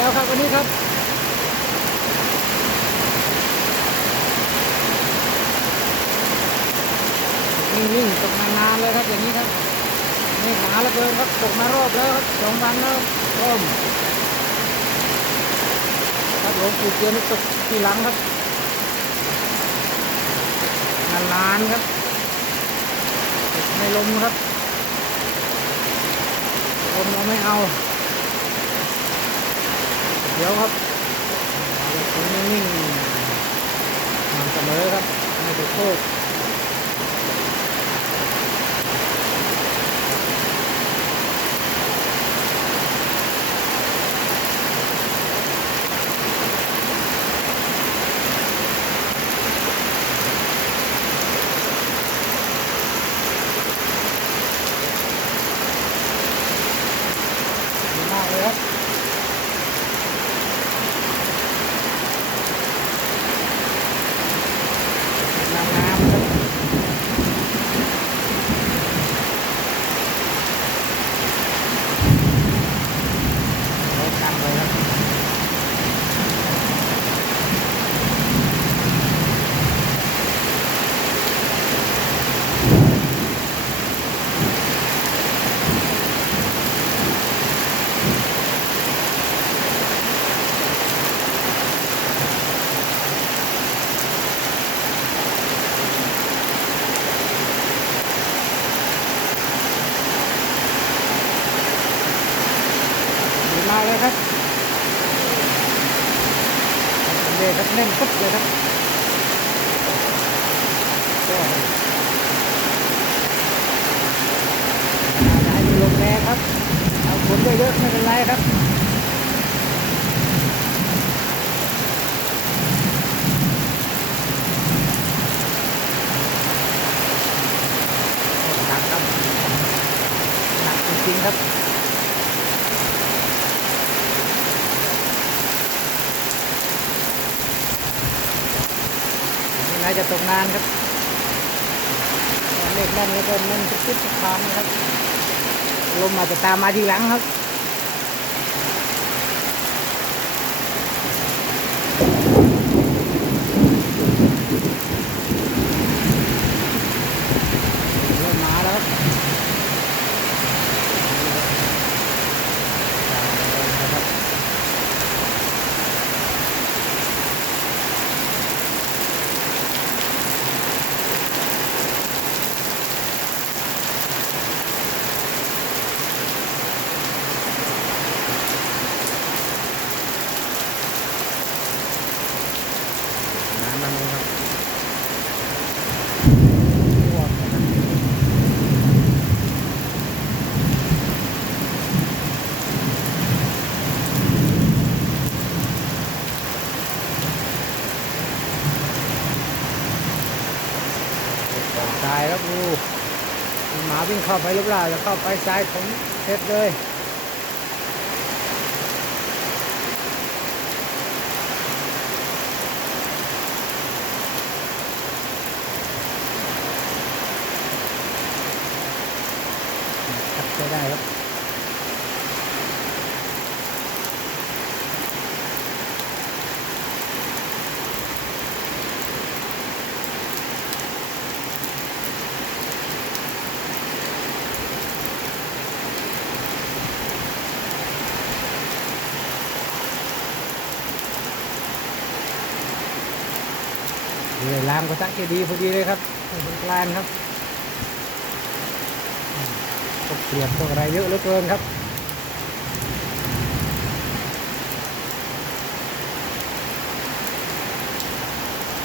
แล้วครับวันนี้ครับนิ่งๆตกนานๆเลยครับอย่างนี้ครับนี่หนาเหลือเกินครับตกมารอบแล้วครับ2 วันแล้วร่มครับหลวงปู่เจียนตกทีหลังครับนานๆครับไม่ลมครับลมเราไม่เอาเดี๋ยวครับนิ่งๆมันเสมอครับไม่ถูกโทษดีมากเลยครับงามๆครับโอ้ทำเลยครับดีมากเลยครับเด็กครับแน่นปุ๊บเลยครับก็อย่าให้มีลมแรงครับเอาฝนเยอะๆไม่เป็นไรครับหนักครับหนักจริงๆครับนี่น่าจะตกนานครับเล็กแน่นแล้วก็แน่นทุกๆทุกทางนะครับลมอาจจะตามมาทีหลังครับเริ่มมาแล้วครับน้ำมันเลยครับท่วมนะครับทรายครับดูหมาวิ่งเข้าไปหรือเปล่าจะเข้าไปทรายผมเช็ดเลยขัดใช้ได้ครับลามกระทักเจดีย์พอดีเลยครับตรงกลางครับพวกเปลือกพวกอะไรเยอะเหลือเกินครับ